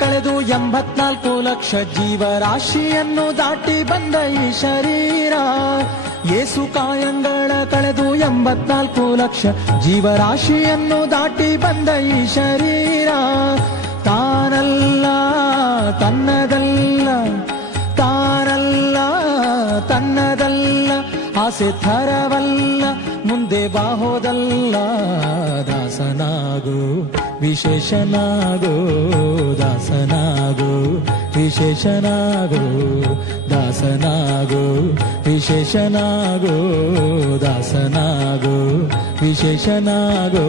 ಕಳೆದು 84 ಲಕ್ಷ ಜೀವರಾಶಿಯನ್ನು ದಾಟಿ ಬಂದ ಈ ಶರೀರ. ಯೇಸು ಕಾಯಂಗಳ ಕಳೆದು 84 ಲಕ್ಷ ಜೀವರಾಶಿಯನ್ನು ದಾಟಿ ಬಂದ ಈ ಶರೀರ. ತಾನಲ್ಲ ತನ್ನದಲ್ಲ, ತಾನಲ್ಲ ತನ್ನದಲ್ಲ, ಆಸೆ ಥರವಲ್ಲ, ಮುಂದೆ ಬಾಹೋದಲ್ಲ. ದಾಸನಾಗು ವಿಶೇಷನಾಗೋ, ದಾಸನಾಗೋ ವಿಶೇಷನಾಗೋ, ದಾಸನಾಗೋ ವಿಶೇಷನಾಗೋ, ದಾಸನಾಗೋ ವಿಶೇಷನಾಗೋ.